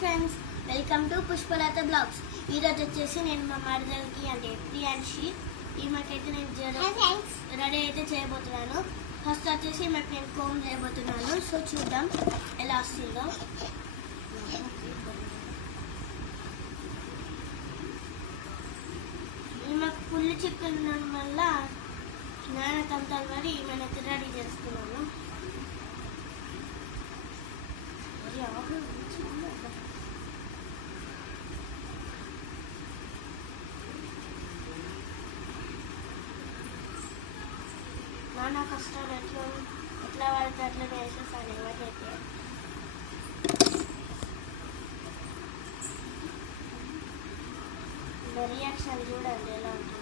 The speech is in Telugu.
Friends, welcome to Pushpalatha blogs. ఈరోజు వచ్చేసి నేను మా మరదలకి అంటే ప్రియాంషి ఈమెకైతే నేను రెడీ అయితే చేయబోతున్నాను. ఫస్ట్ వచ్చేసి ఈమెకు నేను కోమ్ చేయబోతున్నాను. సో చూద్దాం ఎలా వస్తుందో. ఈమెకు ఫుల్ చిక్కులు ఉండడం వల్ల నాన్నకంతా మరి ఈమెనైతే రెడీ చేస్తున్నాను. నాన్న కష్టాలు ఎట్లా పడితే అట్లా వేసేసాను. ఎవరికైతే రియాక్షన్ చూడండి ఎలా ఉంటుంది.